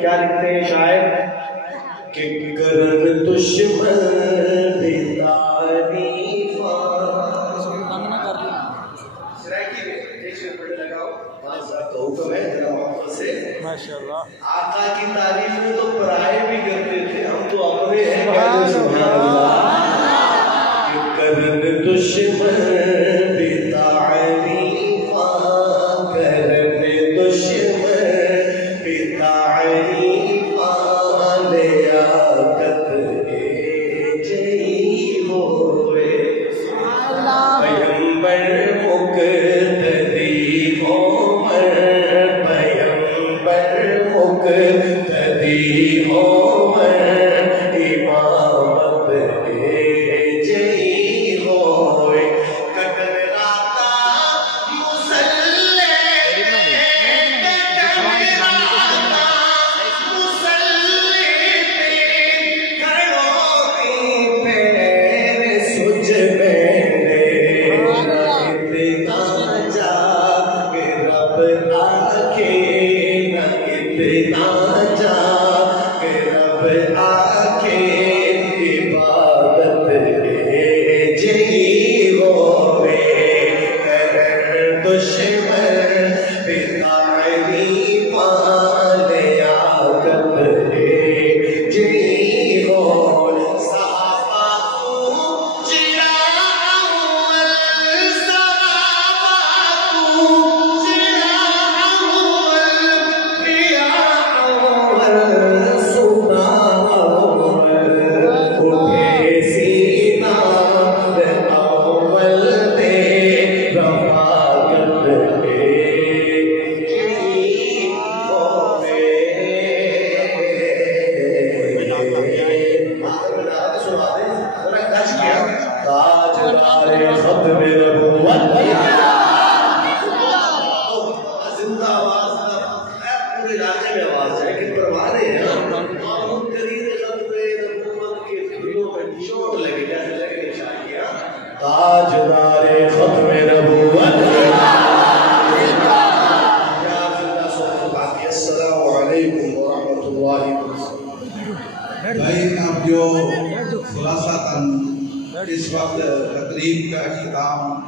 کیا لکھتے ہیں شاعر کہ کرن دشمن بھی تعریفاں سرائکی میں ایک شعر پڑھنے لگاؤ معذرت کا حکم ہے ذرا محبت سے ماشاءاللہ آقا کی تعریف میں تو پرائے بھی کرتے تھے ہم تو اپنے ہیں کہتے سبحان اللہ کہ کرن دشمن بھی تعریفاں کرن دشمن بھی تعریفاں لیاقت جئی ہوئے پیمبر مقتدی عمر پیمبر مقتدی عمر امامت جئی ہوئے کٹراتا مسلح تاجدار ختم نبوت السلام علیکم ورحمۃ اللہ وبرکاتہ. بھائی اب جو خلاصہ اس وقت تقریب کا اختتام